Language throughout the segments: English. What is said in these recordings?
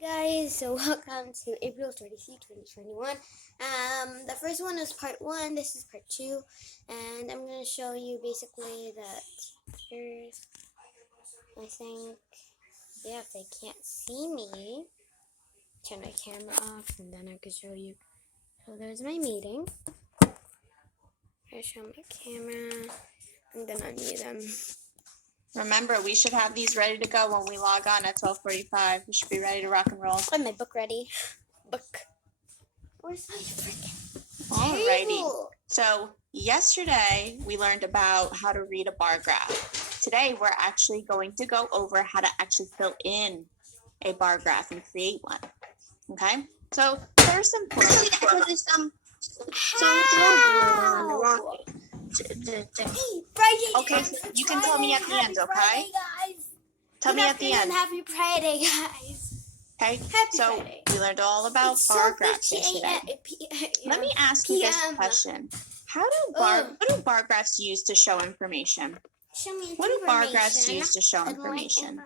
Guys, so welcome to April 26, 2021. The first one is part 1, this is part 2, and I'm going to show you basically that here's, I think, yeah, if they can't see me, turn my camera off, and then I can show you. So there's my meeting. I show my camera, and then unmute them. Remember, we should have these ready to go when we log on at 12:45. We should be ready to rock and roll. I have my book ready. Book. Where's my freaking Alrighty. table? So yesterday we learned about how to read a bar graph. Today we're actually going to go over how to actually fill in a bar graph and create one. Okay? So first and foremost, How? Friday, okay, so you can tell me at the end, okay? Friday, guys. Tell me at the end. Happy Friday, guys. Okay? Happy So Friday. we learned all about It's bar so graphs yesterday. Let me ask you this question. What do bar graphs use to show information? Show me What do bar graphs information. use to show I'd like information?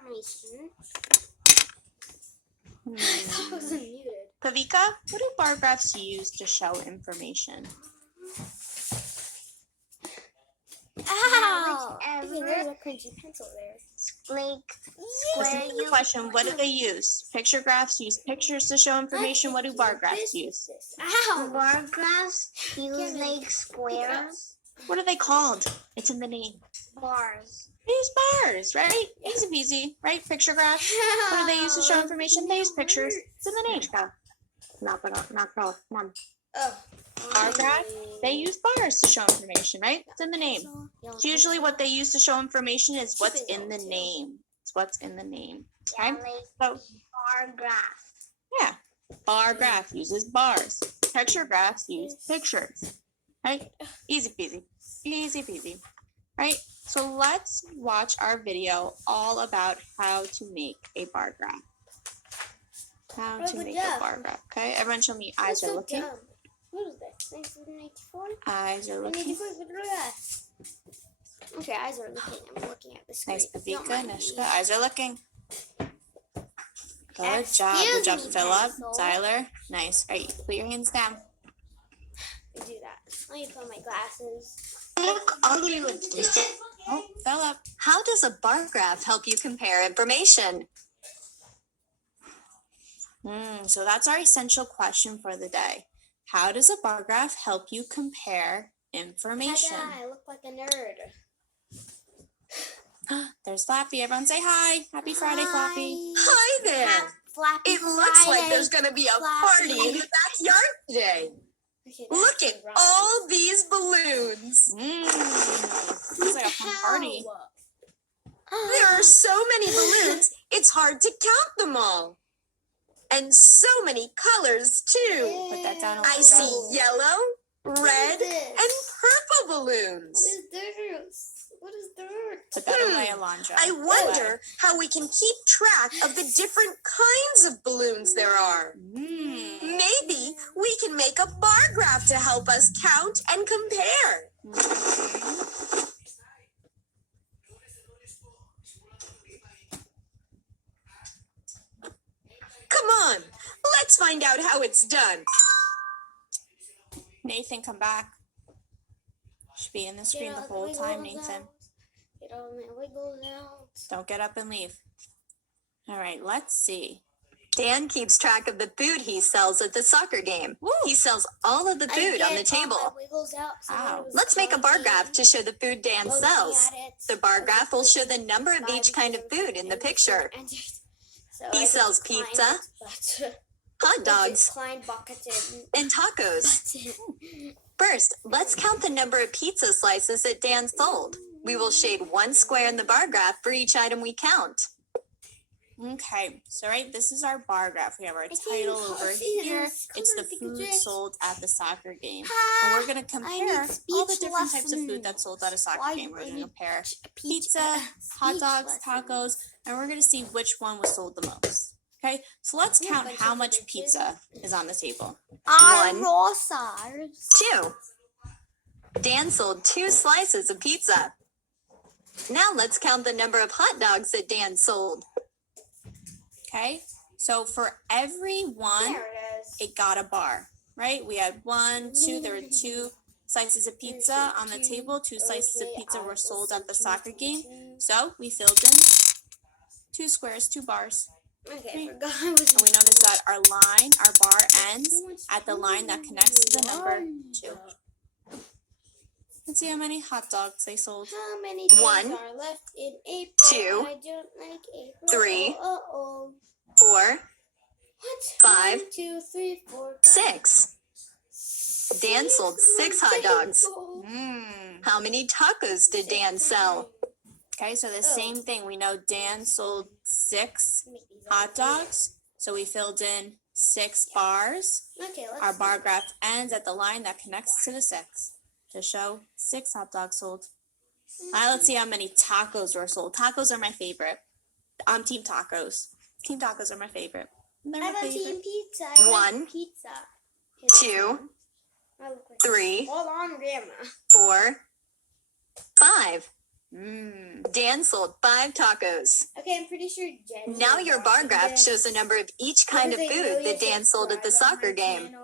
That was unmuted. Pavika, what do bar graphs use to show information? Ow! Okay, there's a crunchy pencil there. Listen to the question. What do they use? Picture graphs use pictures to show information. What do bar graphs use? Ow! Bar graphs use like squares. What are they called? It's in the name. Bars. They use bars, right? Easy peasy, right? Picture graphs. What do they use to show information? They use pictures. It's in the name. Knock it off. Mom. Oh. Bar graph. They use bars to show information, right? It's in the name. It's usually what they use to show information is what's in the name. It's what's in the name. Okay? Yeah, like So, bar graph. yeah. Bar graph uses bars. Picture graphs use pictures. Right? Easy peasy. Easy peasy. Right? So let's watch our video all about how to make a bar graph. How to make a bar graph. Okay? Everyone show me eyes are looking. What is that? 1984? Eyes are looking. 1984. Okay, eyes are looking. I'm looking at the screen. Nice, Don't Pavika, mind Nishka. me. Eyes are looking. Good job. Excuse Good job, me, Philip. pencil. Tyler. Nice. All right, put your hands down. I do that. Let me put my glasses. Oh, Philip. How does a bar graph help you compare information? So that's our essential question for the day. How does a bar graph help you compare information? I look like a nerd. There's Flappy. Everyone say hi. Happy Friday, Flappy. Hi there. Flappy It looks like Friday. there's going to be a Flappy. party in the backyard today. Okay, Look that's at wrong. all these balloons. Looks like a fun party. There are so many balloons, it's hard to count them all. And so many colors, too. Put that down a I little see bit. yellow, red, this? and purple What balloons. is this? What is dirt? Put that away, Alondra. I wonder how we can keep track of the different kinds of balloons there are. Maybe we can make a bar graph to help us count and compare. Come on, let's find out how it's done. Nathan, come back. Should be in the screen the whole time, Nathan. Get all my wiggles out. Don't get up and leave. All right, let's see. Dan keeps track of the food he sells at the soccer game. He sells all of the food on the table. Wow. Let's make a bar graph to show the food Dan sells. The bar graph will show the number of each kind of food in the picture. He sells pizza, hot dogs, and tacos. First, let's count the number of pizza slices that Dan sold. We will shade one square in the bar graph for each item we count. Okay, so this is our bar graph. We have our title over here. It's the food sold at the soccer game. And we're going to compare all the different types of food that's sold at a soccer game. We're going to compare pizza, hot dogs, tacos, and we're going to see which one was sold the most. Okay, so let's count how much pizza is on the table. 1, 2. Dan sold 2 slices of pizza. Now let's count the number of hot dogs that Dan sold. Okay, So for every one, There it is. it got a bar, right? We had 1, 2, there were 2 slices of pizza on the table. 2 slices of pizza were sold at the soccer game. So we filled in 2 squares, 2 bars. Okay, I Right. forgot I was. And we noticed that our bar ends at the line that connects to the number 2. Let's see how many hot dogs they sold. How many days 1, are left in April? 2, I don't like April. 3, Oh. 4, What? 5, 1, 2, 3, 4, 6. Dan sold 6 hot dogs. Mmm. How many tacos did Dan sell? Okay, so the same thing. We know Dan sold 6 hot dogs. So we filled in 6 bars. Okay, let's Our see. bar graph ends at the line that connects to the 6 to show 6 hot dogs sold. All right, let's see how many tacos were sold. Tacos are my favorite. I'm Team Tacos. Team Tacos are my favorite. They're my I'm a favorite. team pizza. I 1, like pizza. 2, I look like 3, hold on, Grandma. 4, 5. Mmm. Dan sold 5 tacos. Okay, I'm pretty sure Jen. Now your bar graph shows the number of each kind of food that Dan sold at the soccer game.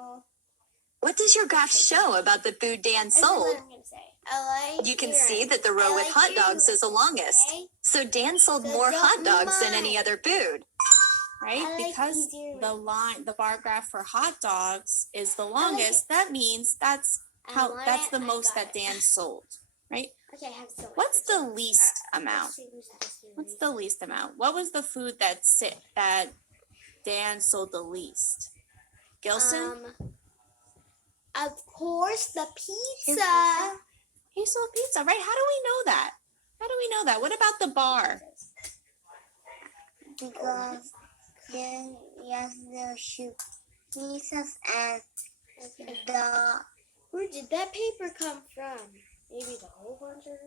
What does your graph show about the food Dan sold? I'm gonna say. I like You can Aaron. see that the row I with like hot Aaron, dogs is the longest. okay? So Dan sold So more don't hot dogs than mind. any other food. Right? I like Because easier the bar graph for hot dogs is the longest, that means that's the most that Dan sold, right? Okay, I have so much. What's the least amount? What's the least amount? What was the food that Dan sold the least? Gilson? Of course, the pizza. He sold pizza, right? How do we know that? How do we know that? What about the bar? Because there should pieces and the Where did that paper come from? Maybe the whole bunch of.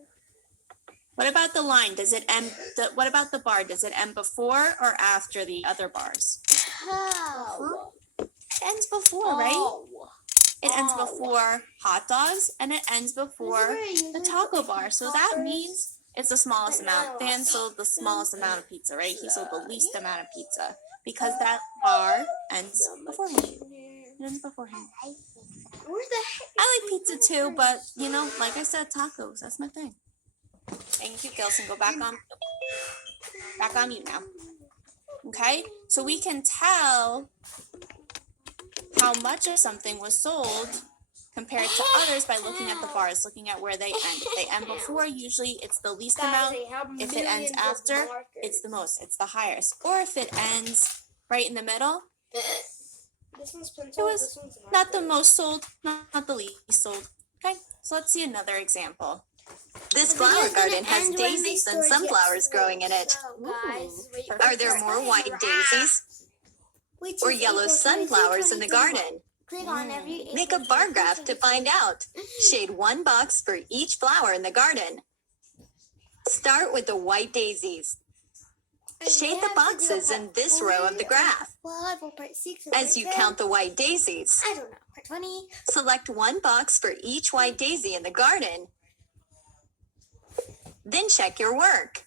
What about the line? Does it end? What about the bar? Does it end before or after the other bars? How? It ends before, right? Oh. It ends before hot dogs and it ends before the taco bar. So that means it's the smallest amount. Dan sold the smallest amount of pizza, right? He sold the least amount of pizza because that bar ends beforehand. It ends beforehand. Where the heck? I like pizza too, but you know, like I said, tacos, that's my thing. Thank you, Gilson. Go back on mute now. Okay, so we can tell how much of something was sold compared to others by looking at the bars, looking at where they end. If they end before, usually it's the least amount. If it ends after, it's the most, it's the highest. Or if it ends right in the middle, This one's pencil. it was This one's not the marker. most sold, not the least sold. Okay, so let's see another example. This The flower video's gonna garden has end when my daisies and story sunflowers gets growing in full. it. So, guys, wait Perfect. Are there more white daisies Wait or till yellow April 23, sunflowers in the 2021. garden? Click on every Make a April bar 23, graph to find out. Shade 1 box for each flower in the garden. Start with the white daisies. Shade the boxes in this row of the graph. 5 or part 6 As you count the white daisies, I don't know. Part 20. select 1 box for each white daisy in the garden. Then check your work.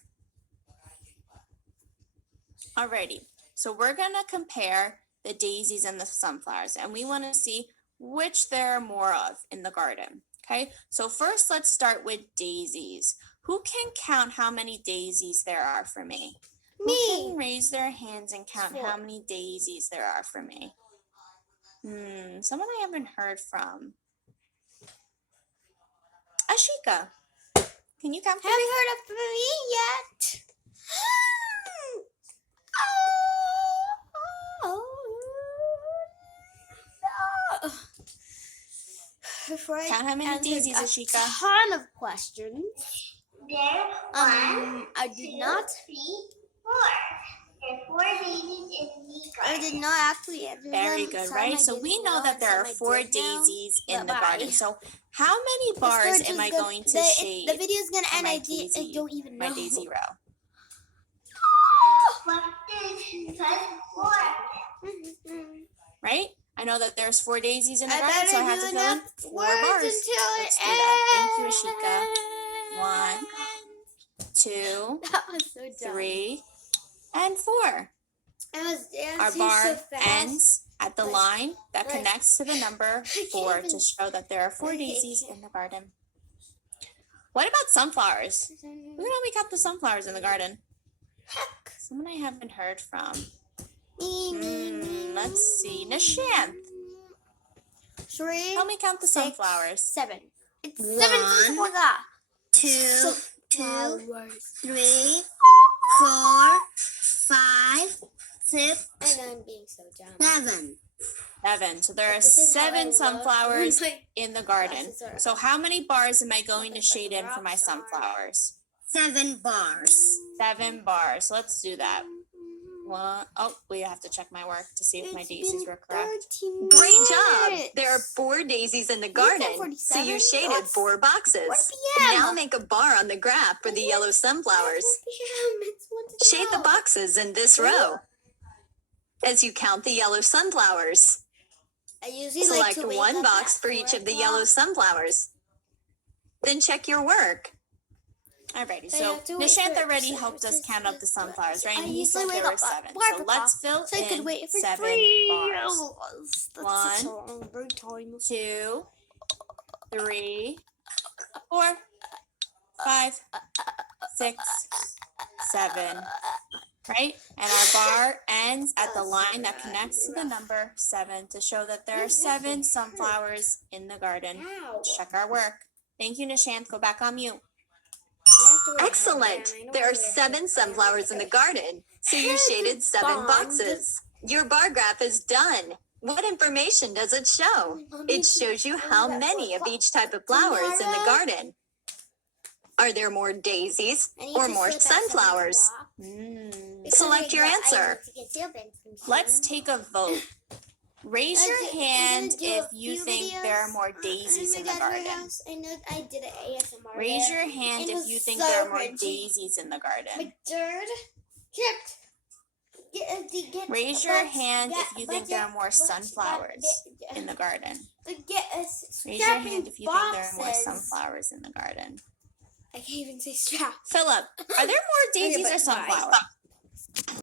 Alrighty, so we're gonna compare the daisies and the sunflowers, and we want to see which there are more of in the garden. Okay, so first let's start with daisies. Who can count how many daisies there are for me? Who Me. can raise their hands and count 4. how many daisies there are for me? Someone I haven't heard from. Ashika, can you count for me? Haven't heard of me yet. Before I Count how many answered daisies, a Ashika? ton of questions. there I did not. 3, 4. There are 4 daisies in the I garden. did not actually answer Very them. good, Some right? I So we didn't know that there some are I 4 did know. daisies in the Bye-bye. garden. So how many bars am I going to shade The video's gonna on end. my I daisy, don't even know. my daisy row? What is 4? Right? I know that there's 4 daisies in the I garden, better so I have do to fill in enough 4 words bars. until Let's it do that. Thank you, ends. 2, That was so dumb. 3, and 4. Our bar ends at the line that connects to the number 4 to show that there are 4 daisies in the garden. What about sunflowers? Who know we got the sunflowers in the garden? Heck. Someone I haven't heard from. Let's see. Nishanth. 3. Help me count the sunflowers. 7. It's 7 1, 2, 3, 4, 5, 6, I know I'm being so dumb. 7. 7. So there are This is how I 7 love sunflowers when my in the garden. glasses are So how many bars am I going to shade in for my sunflowers? 7 bars. 7 bars. Let's do that. We have to check my work to see if my daisies were correct. Great job! There are 4 daisies in the garden, so you shaded 4 boxes. Now make a bar on the graph for the yellow sunflowers. Shade the boxes in this row as you count the yellow sunflowers. I usually Select like to wake one up box at for each 4 of the o'clock. yellow sunflowers. Then check your work. Alrighty, I so have to wait Nishanth for already it. helped us count up the sunflowers, right? I And he usually said wake there were up at 7. 5 So o'clock, let's fill so I could in wait for 7 3 bars. hours. That's 1, so long, very time. 2, 3, 4, 5, 6, 7. Right? And our bar ends at the line that connects to the number 7 to show that there are 7 sunflowers in the garden. Ow. Check our work. Thank you, Nishanth. Go back on mute. You have to wear a Excellent! headband. I know There I are wear a 7 headband. sunflowers in the garden, so you shaded 7 Bond. boxes. Your bar graph is done. What information does it show? It shows you how many of each type of flowers in the garden. Are there more daisies I need or to more show that 7 sunflowers? o'clock. Because Select your I answer. need to get silver from Let's him. take a vote. Raise I'm your gonna hand do if a you few think videos there are more on daisies my in the dad's garden. house. I know I did an ASMR. Raise there. your hand It if was you think so there are more cringy. daisies in the garden. My dirt. Get Raise your hand if you think there are more sunflowers in the garden. Raise your hand if you think there are more sunflowers in the garden. I can't even say strap. Philip, are there more daisies but or bye. sunflowers?